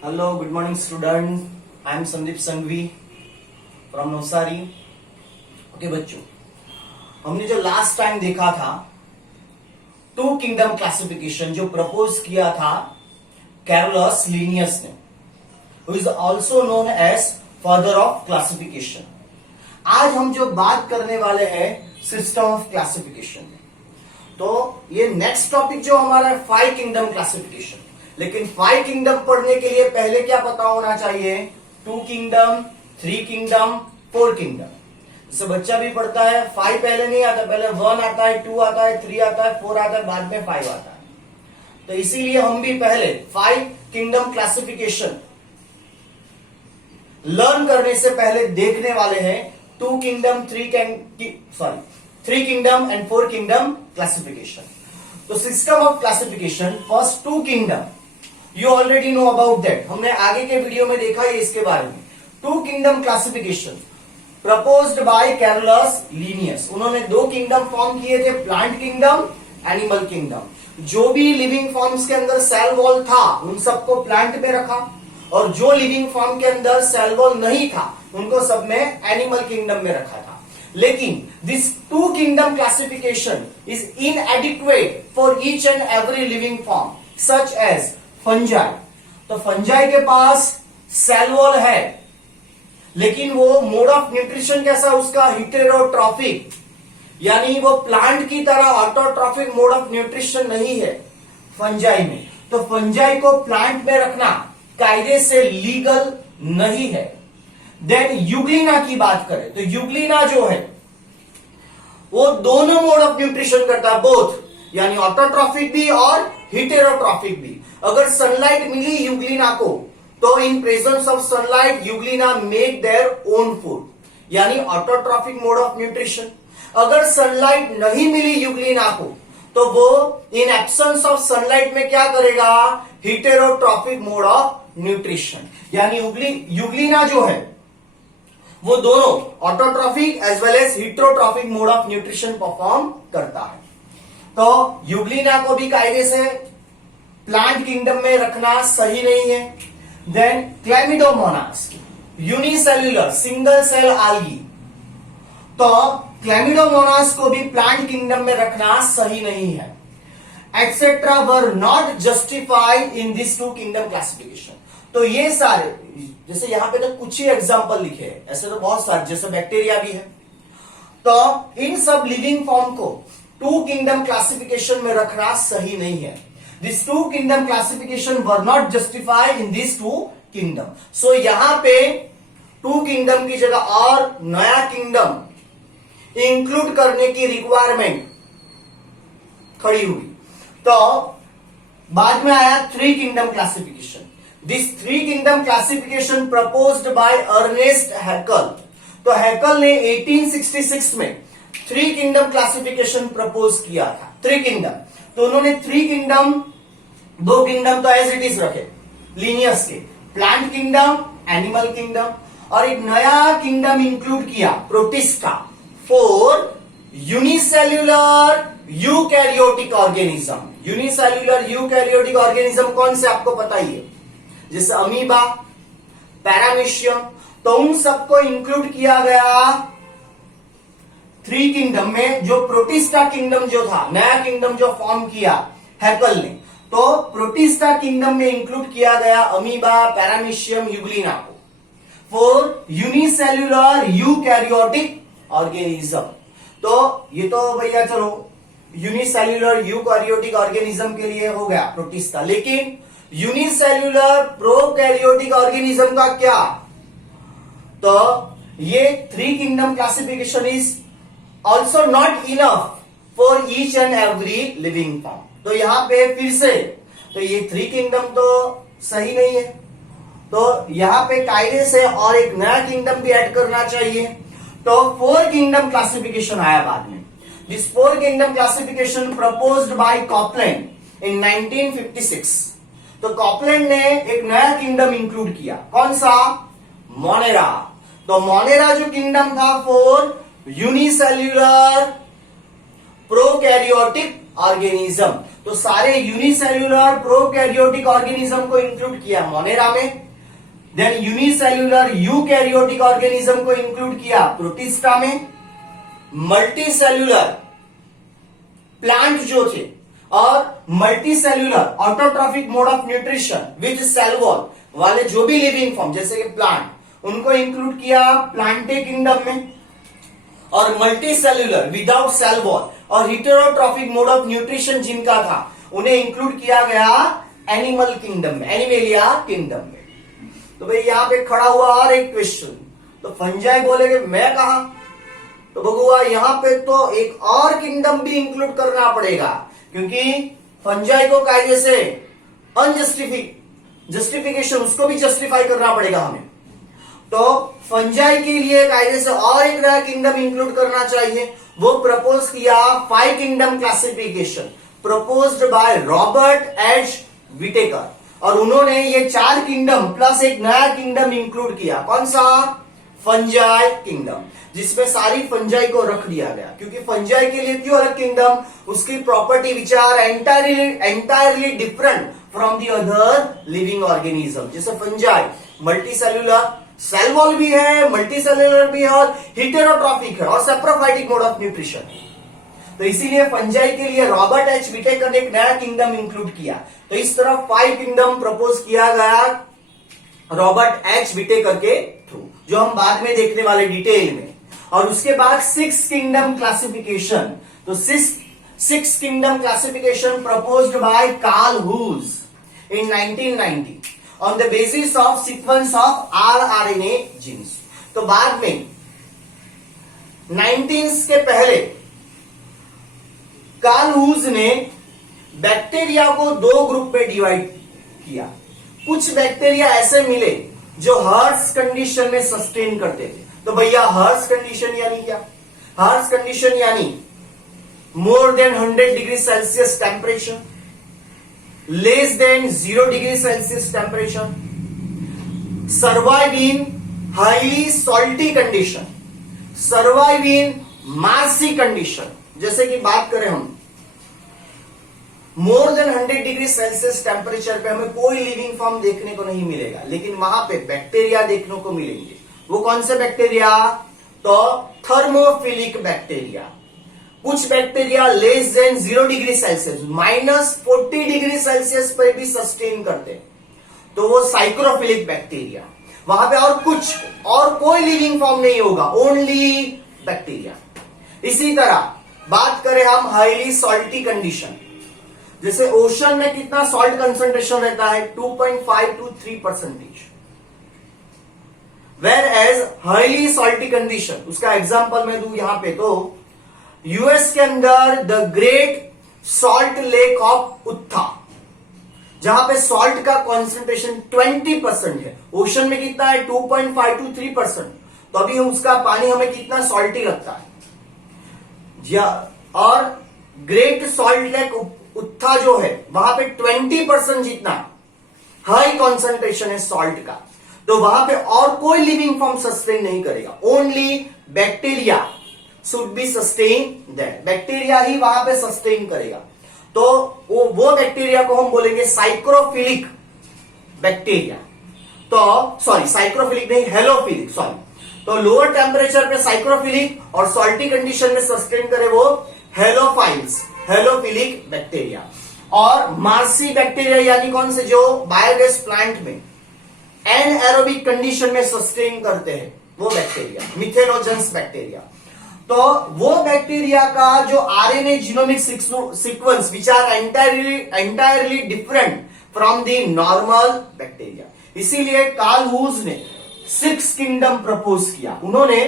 Hello, good morning student. I am Sandeep Sanghvi from Navsari. Okay बच्चों, हमने जो last time देखा था टू किंगडम क्लासिफिकेशन जो प्रपोज किया था कैरोलस लीनियस ने, who is also known as father of classification. आज हम जो बात करने वाले हैं सिस्टम ऑफ क्लासिफिकेशन में, तो ये नेक्स्ट टॉपिक जो हमारा है 5 किंगडम क्लासिफिकेशन. लेकिन 5 किंगडम पढ़ने के लिए पहले क्या पता होना चाहिए? 2 किंगडम, 3 किंगडम, 4 किंगडम. जैसे बच्चा भी पढ़ता है 5 पहले नहीं आता, पहले 1 आता है, 2 आता है, 3 आता है, 4 आता है, बाद में 5 आता है. तो इसीलिए हम भी पहले 5 किंगडम क्लासिफिकेशन लर्न करने से पहले देखने वाले हैं 2 kingdom, 3 kingdom and 4 kingdom classification. तो system of classification first 2 kingdom, you already know about that. हमने आगे के वीडियो में देखा है इसके बारे में. 2 kingdom classification proposed bye Carolus Linnaeus. उन्होंने 2 किंगडम फॉर्म किए थे, प्लांट किंगडम, एनिमल किंगडम. जो भी लिविंग फॉर्म्स के अंदर सेल वॉल था उन सबको प्लांट में रखा, और जो लिविंग फॉर्म के अंदर सेल वॉल नहीं था उनको सब में एनिमल किंगडम में रखा था. लेकिन this 2 kingdom classification is inadequate for each and every living form such as fungi. तो फंजाई के पास सेल वॉल है, लेकिन वो मोड ऑफ न्यूट्रिशन कैसा उसका? हिटेरोट्रॉफिक, यानी वो प्लांट की तरह ऑटोट्रॉफिक मोड ऑफ न्यूट्रिशन नहीं है फंजाई में. तो फंजाई को प्लांट में रखना कायदे से लीगल नहीं है. देन यूग्लिना की बात करें तो यूग्लिना जो है वो दोनों मोड ऑफ न्यूट्रिशन करता है, बोथ, यानी ऑटोट्रॉफिक भी और हिटेरोट्रॉफिक भी. अगर सनलाइट मिली यूग्लिना को तो in presence of sunlight Euglena make their own food, यानी ऑटोट्रॉफिक मोड ऑफ न्यूट्रिशन. अगर सनलाइट नहीं मिली यूग्लिना को तो वो इन एब्सेंस ऑफ सनलाइट में क्या करेगा? हिटेरोट्रॉफिक मोड ऑफ न्यूट्रिशन, यानी यूग्लिना जो है वो दोनों autotrophic as well as heterotrophic mode of nutrition perform करता है. तो यूग्लिना को भी कायदे से प्लांट किंगडम में रखना सही नहीं है. Then क्लैमिडोमोनास, unicellular single cell algae, तो क्लैमिडोमोनास को भी प्लांट किंगडम में रखना सही नहीं है. Etcetera were not justified in this 2 kingdom classification. तो ये सारे, जैसे यहां पे तो कुछ ही एग्जांपल लिखे हैं, ऐसे तो बहुत सारे, जैसे बैक्टीरिया भी है. तो इन सब लिविंग फॉर्म को 2 किंगडम क्लासिफिकेशन में रखना सही नहीं है. This 2 kingdom classification were not justified in this 2 kingdom. So यहां पे 2 किंगडम की जगह और नया किंगडम इंक्लूड करने की रिक्वायरमेंट खड़ी हुई. तो बाद में आया 3 kingdom classification. This 3 kingdom classification proposed by Ernest Haeckel. तो हैकल ने 1866 में 3 किंगडम क्लासिफिकेशन प्रपोज किया था. 3 किंगडम, तो उन्होंने 3 किंगडम, 2 किंगडम तो एज इट इज रखे लीनियस के, प्लांट किंगडम, एनिमल किंगडम, और एक नया किंगडम इंक्लूड किया protista for unicellular eukaryotic organism. Unicellular eukaryotic organism कौन से आपको पता ही है, जैसे अमीबा, पैरामीशियम. तो उन सबको इंक्लूड किया गया 3 किंगडम में. जो प्रोटिस्टा किंगडम जो था, नया किंगडम जो फॉर्म किया हैकल ने, तो प्रोटिस्टा किंगडम में इंक्लूड किया गया अमीबा, पैरामीशियम, यूग्लिना को फॉर यूनिसेल्युलर यूकैरियोटिक ऑर्गेनिज्म. तो ये तो भैया चलो यूनिसेल्युलर यूकैरियोटिक ऑर्गेनिज्म के लिए हो गया प्रोटिस्टा. लेकिन यूनिसेल्युलर प्रोकैरियोटिक ऑर्गेनिज्म का क्या? तो ये 3 kingdom classification is also not enough for each and every living form. तो यहां पे फिर से, तो ये 3 किंगडम तो सही नहीं है, तो यहां पे कायदे से और एक नया किंगडम भी ऐड करना चाहिए. तो 4 किंगडम क्लासिफिकेशन आया बाद में. This 4 kingdom classification proposed by Copeland in 1956. तो कॉपलैंड ने एक नया किंगडम इंक्लूड किया, कौन सा? मोनेरा. तो मोनेरा जो किंगडम था फॉर यूनिसेल्युलर प्रोकैरियोटिक ऑर्गेनिज्म. तो सारे यूनिसेल्यूलर प्रोकैरियोटिक ऑर्गेनिज्म को इंक्लूड किया मोनेरा में, देन यूनिसेल्यूलर यूकैरियोटिक ऑर्गेनिज्म को इंक्लूड किया प्रोटिस्टा में, मल्टीसेल्यूलर प्लांट जो थे और multicellular autotrophic mode of nutrition with cell wall वाले जो भी लिविंग फॉर्म जैसे कि प्लांट, उनको इंक्लूड किया प्लांटे किंगडम में, और मल्टीसेल्यूलर विदाउट सेल वॉल और हिटेरोट्रॉफिक मोड ऑफ न्यूट्रिशन जिनका था उन्हें इंक्लूड किया गया एनिमल किंगडम में, एनिमेलिया किंगडम में। तो भाई यहां पे खड़ा हुआ और एक क्वेश्चन, तो फंजाई बोलेगे मैं कहा, तो बगुआ यहां पे तो एक और किंगडम भी इंक्लूड करना पड़ेगा, क्योंकि फंजाई को कायदे से जस्टिफिकेशन उसको भी जस्टिफाई करना पड़ेगा हमें। तो फंजाई के लिए कायदे से और एक नया किंगडम इंक्लूड करना चाहिए, वो प्रपोज किया 5 kingdom classification proposed by Robert H Whittaker, और उन्होंने ये 4 किंगडम प्लस एक नया किंगडम इंक्लूड किया, कौन सा? फंजाई किंगडम, जिसमें सारी फंजाई को रख दिया गया, क्योंकि फंजाई के लिए क्यों अलग किंगडम? उसकी property which are entirely different from the other living organism. जैसे फंजाई मल्टीसेल्यूलर, सेल वॉल भी है, मल्टीसेल्यूलर भी है और हिटेरोट्रॉफिक है और सेप्रोफाइटिक मोड ऑफ न्यूट्रिशन है। तो इसीलिए फंजाई के लिए रॉबर्ट एच विटेकर ने एक नया किंगडम इंक्लूड किया। तो इस तरह 5 किंगडम प्रपोज किया गया रॉबर्ट एच विटेकर के थ्रू, जो हम बाद में देखने वाले डिटेल में। और उसके बाद 6 किंगडम क्लासिफिकेशन, तो 6 kingdom classification proposed by Carl Woese in 1990 on the basis of sequence of rRNA genes. तो बाद में 19 के पहले कार्ल हुज ने बैक्टीरिया को 2 ग्रुप में डिवाइड किया। कुछ बैक्टीरिया ऐसे मिले जो हर्ट्ज कंडीशन में सस्टेन करते थे। तो भैया हर्ट्ज कंडीशन यानी क्या? हर्ट्ज कंडीशन यानी more than 100 degree Celsius temperature, less than 0 degree Celsius temperature, survive in highly salty condition, survive in marshy condition. जैसे कि बात करें हम more than 100 degree Celsius temperature पे हमें कोई लिविंग फॉर्म देखने को नहीं मिलेगा, लेकिन वहां पे बैक्टीरिया देखने को मिलेंगे। वो कौन से बैक्टीरिया? तो थर्मोफिलिक बैक्टीरिया। कुछ bacteria less than 0 degree Celsius -40 degree Celsius पर भी सस्टेन करते हैं, तो वो साइक्रोफिलिक बैक्टीरिया। वहां पे और कोई लिविंग फॉर्म नहीं होगा, ओनली बैक्टीरिया। इसी तरह बात करें हम हाईली सॉल्टी कंडीशन, जैसे ओशन में कितना सॉल्ट कंसंट्रेशन रहता है? 2.5 to 3%। Where as highly salty condition, उसका एग्जांपल मैं दूं यहां पे, तो यूएस के अंदर the great salt lake of Utah, जहां पे सॉल्ट का कॉन्सेंट्रेशन 20% है, ओशन में कितना है? 2.5 to 3%। तो अभी उसका पानी हमें कितना सॉल्टी लगता है? और ग्रेट सॉल्ट लेक उत्था जो है वहां पे 20% जितना हाई कॉन्सेंट्रेशन है सॉल्ट का, तो वहां पे और कोई लिविंग फॉर्म सस्टेन नहीं करेगा, only bacteria should be sustain that, bacteria ही वहां पे सस्टेन करेगा। तो वो बैक्टीरिया को हम बोलेंगे साइक्रोफिलिक बैक्टीरिया। तो सॉरी साइक्रोफिलिक नहीं, हेलोफिलिक, सॉरी। तो लोअर टेम्परेचर पे साइक्रोफिलिक और सॉल्टी कंडीशन में सस्टेन करे वो हेलोफाइल्स, हेलोफिलिक बैक्टीरिया। और मार्सी बैक्टीरिया यानी कौन से? जो बायोगैस प्लांट में एनएरोबिक कंडीशन में सस्टेन करते हैं वो बैक्टीरिया, मिथेनोजेंस बैक्टीरिया। तो वो बैक्टीरिया का जो RNA genomic sequence which are entirely different from the normal bacteria. इसीलिए कार्ल हुज ने 6 किंगडम प्रपोज किया। उन्होंने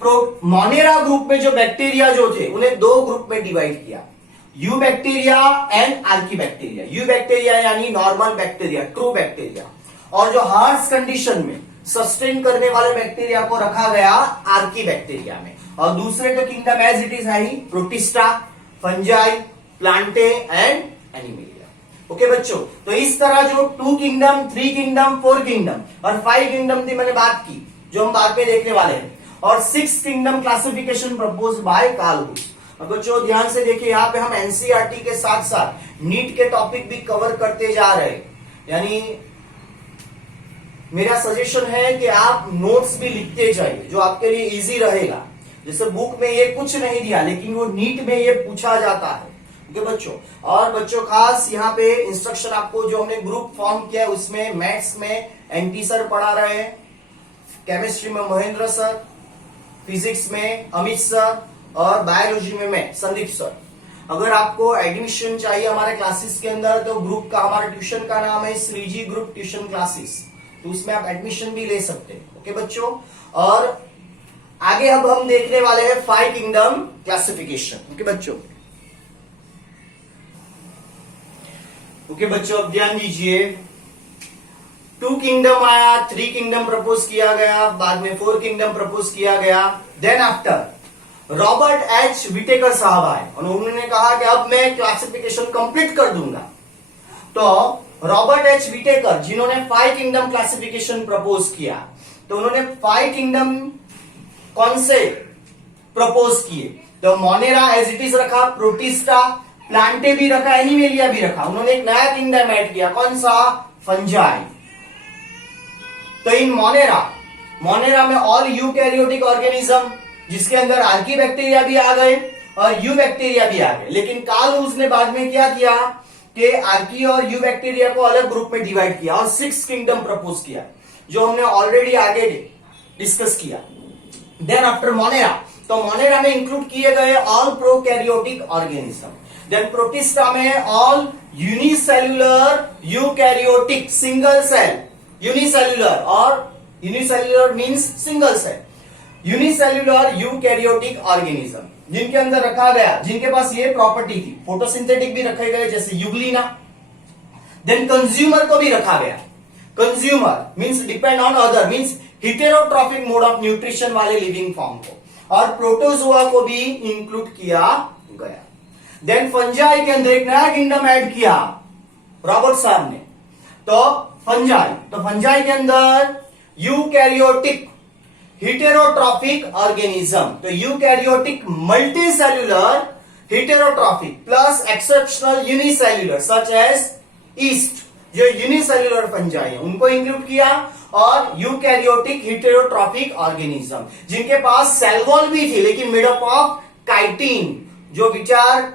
मोनेरा ग्रुप में जो बैक्टीरिया जो थे उन्हें 2 ग्रुप में डिवाइड किया, you bacteria and Archie bacteria. You bacteria यानी नॉर्मल बैक्टीरिया, ट्रू बैक्टीरिया, और जो हार्श कंडीशन में सस्टेन करने वाले बैक्टीरिया को रखा गया आर्की बैक्टीरिया में। और दूसरे तो किंगडम एज इट इज है ही, Protista, fungi, Plantae and Animalia. Okay बच्चों, तो इस तरह जो 2 किंगडम, 3 किंगडम, 4 किंगडम और 5 किंगडम की मैंने बात की, जो हम बाद में देखने वाले हैं, और 6 kingdom classification propose by Carl Woese. अब बच्चों ध्यान से देखिए, यहाँ पे हम एनसीईआरटी के साथ साथ नीट के टॉपिक भी कवर करते जा रहे हैं। यानी मेरा सजेशन है कि आप नोट्स भी लिखते जाइए, जो आपके लिए इजी रहेगा। जैसे बुक में ये कुछ नहीं दिया, लेकिन वो नीट में ये पूछा जाता है। ओके बच्चों, और बच्चों खास यहाँ पे इंस्ट्रक्शन आपको जो हमने ग्रुप फॉर्म किया है, उसमें मैथ्स में एनटी सर पढ़ा रहे हैं, केमिस्ट्री में महेंद्र सर, फिजिक्स में अमित सर और बायोलॉजी में मैं संदीप सर। अगर आपको एडमिशन चाहिए हमारे क्लासेस के अंदर, तो ग्रुप का हमारे ट्यूशन का नाम है श्रीजी ग्रुप ट्यूशन क्लासेस, तो उसमें आप एडमिशन भी ले सकते हैं। ओके बच्चों, और आगे अब हम देखने वाले हैं 5 किंगडम क्लासिफिकेशन। ओके बच्चों, ओके बच्चों अब ध्यान दीजिए। 2 किंगडम आया, 3 किंगडम प्रपोज किया गया, बाद में 4 किंगडम प्रपोज किया गया। Then after Robert H Whittaker साहब आए और उन्होंने कहा कि अब मैं क्लासिफिकेशन कंप्लीट कर दूंगा। तो रॉबर्ट एच विटेकर जिन्होंने 5 किंगडम क्लासिफिकेशन प्रपोज किया, तो उन्होंने 5 किंगडम कौन से प्रपोज किए? तो मोनेरा एज इट इज रखा, प्रोटिस्टा, प्लांटे भी रखा, एनिमेलिया भी रखा। उन्होंने एक नया किंगडम ऐड किया, कौन सा? फंजाई। तो इन मोनेरा में ऑल यूकैरियोटिक ऑर्गेनिज्म, जिसके अंदर आर्की बैक्टीरिया भी आ गए और यू बैक्टीरिया भी आ गए। लेकिन कार्ल ह्यूज ने बाद में क्या किया कि आर्की और यू बैक्टीरिया को अलग ग्रुप में डिवाइड किया और 6 किंगडम प्रपोज किया, जो हमने ऑलरेडी आगे डिस्कस किया। देन आफ्टर मोनेरा, तो मोनेरा में इंक्लूड किए गए all prokaryotic organism. Then Protista में all unicellular eukaryotic single cell, unicellular, और unicellular means single cell, unicellular eukaryotic organism जिनके अंदर रखा गया, जिनके पास ये प्रॉपर्टी थी। फोटोसिंथेटिक भी रखे गए जैसे यूग्लिना। देन कंज्यूमर को भी रखा गया। Consumer means depend on other, means heterotrophic mode of nutrition वाले लिविंग फॉर्म को, और प्रोटोजोआ को भी इंक्लूड किया गया। देन फंजाई के अंदर एक नया किंगडम ऐड किया रॉबर्ट साहब ने, तो फंजाई के अंदर यूकैरियोटिक हिटेरोट्रॉफिक ऑर्गेनिज्म, तो eukaryotic multicellular heterotrophic plus exceptional unicellular such as yeast, जो यूनिसेल्युलर फंजाई है उनको इंक्लूड किया, और यूकैरियोटिक हिटेरोट्रॉफिक ऑर्गेनिज्म जिनके पास सेल वॉल भी थी लेकिन मेड अप ऑफ काइटिन, जो which are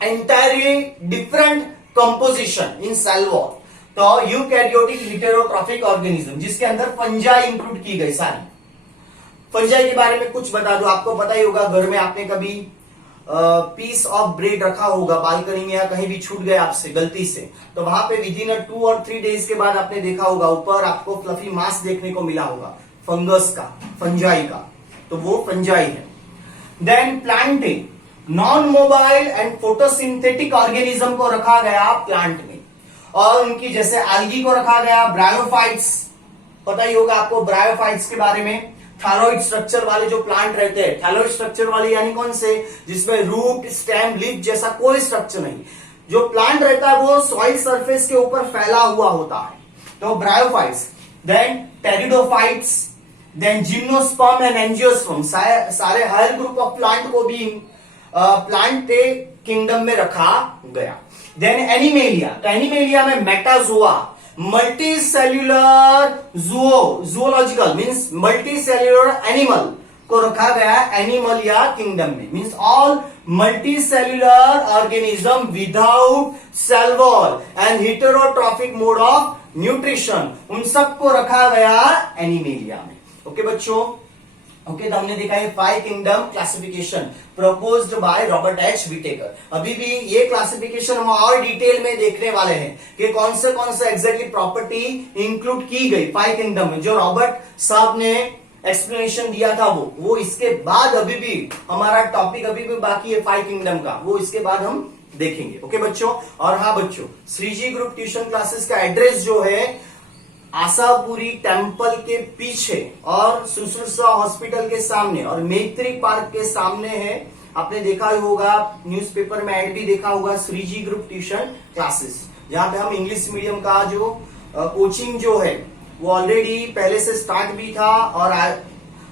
entirely different composition in cell wall. तो यूकैरियोटिक हिटेरोट्रॉफिक ऑर्गेनिज्म जिसके अंदर फंजाई इंक्लूड की गई सारी। फंजाई के बारे में कुछ बता दो, आपको पता ही होगा, घर में आपने कभी पीस ऑफ ब्रेड रखा होगा बालकनी में, या कहीं भी छूट गया आपसे गलती से, तो वहां पे विदिन 2 और 3 डेज के बाद आपने देखा होगा ऊपर आपको फ्लफी मास देखने को मिला होगा फंगस का, फंजाई का, तो वो फंजाई है। Then plantae, non mobile and photosynthetic organism को रखा गया प्लांट में, और उनकी जैसे एल्गी को रखा गया, ब्रायोफाइट्स, पता ही होगा आपको ब्रायोफाइट्स के बारे में, थैलोइड स्ट्रक्चर वाले जो प्लांट रहते हैं, थैलोइड स्ट्रक्चर वाले यानी कौन से? जिसमें रूट, स्टेम, लीफ जैसा कोई स्ट्रक्चर नहीं, जो प्लांट रहता है वो सॉइल सरफेस के ऊपर फैला हुआ होता है, तो bryophytes. Then pteridophytes, then gymnosperm and angiosperm, सारे हायर ग्रुप ऑफ प्लांट को भी प्लांट किंगडम में रखा गया। देन एनिमेलिया, तो एनिमेलिया में metazoa, multi cellular zoological means multi cellular animal को रखा गया एनिमलिया किंगडम में, means all multi cellular organism without cell wall and heterotrophic mode of nutrition, उन सबको रखा गया एनिमेलिया में। ओके बच्चों, ओके, तो हमने देखा है 5 kingdom classification proposed by Robert H Whittaker. अभी भी ये क्लासिफिकेशन हम और डिटेल में देखने वाले हैं कि कौन से एग्जैक्टली प्रॉपर्टी इंक्लूड की गई 5 किंगडम में, जो रॉबर्ट साहब ने एक्सप्लेनेशन दिया था वो इसके बाद अभी भी हमारा टॉपिक अभी भी बाकी है 5 किंगडम का, वो इसके बाद हम देखेंगे। ओके बच्चों, और हाँ बच्चों, श्रीजी ग्रुप ट्यूशन क्लासेस का एड्रेस जो है आशापुरी टेम्पल के पीछे और सुश्रुषा हॉस्पिटल के सामने और मैत्री पार्क के सामने है। आपने देखा ही होगा, न्यूज़पेपर में ऐड भी देखा होगा, श्रीजी ग्रुप ट्यूशन क्लासेस, जहां पे हम इंग्लिश मीडियम का जो कोचिंग जो है वो ऑलरेडी पहले से स्टार्ट भी था, और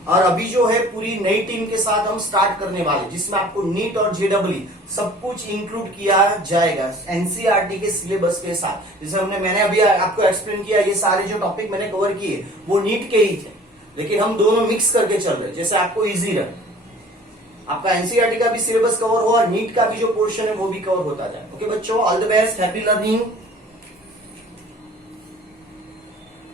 और अभी जो है पूरी नई टीम के साथ हम स्टार्ट करने वाले, जिसमें आपको नीट और जेडब्ल्यू सब कुछ इंक्लूड किया जाएगा एनसीईआरटी के सिलेबस के साथ। जैसे मैंने अभी आपको एक्सप्लेन किया, ये सारे जो टॉपिक मैंने कवर किए वो नीट के ही थे, लेकिन हम दोनों मिक्स करके चल रहे, जैसे आपको इजी रहे, आपका एनसीईआरटी का भी सिलेबस कवर हो और नीट का भी जो पोर्शन है वो भी कवर होता जाए। ओके बच्चों, all the best, happy learning.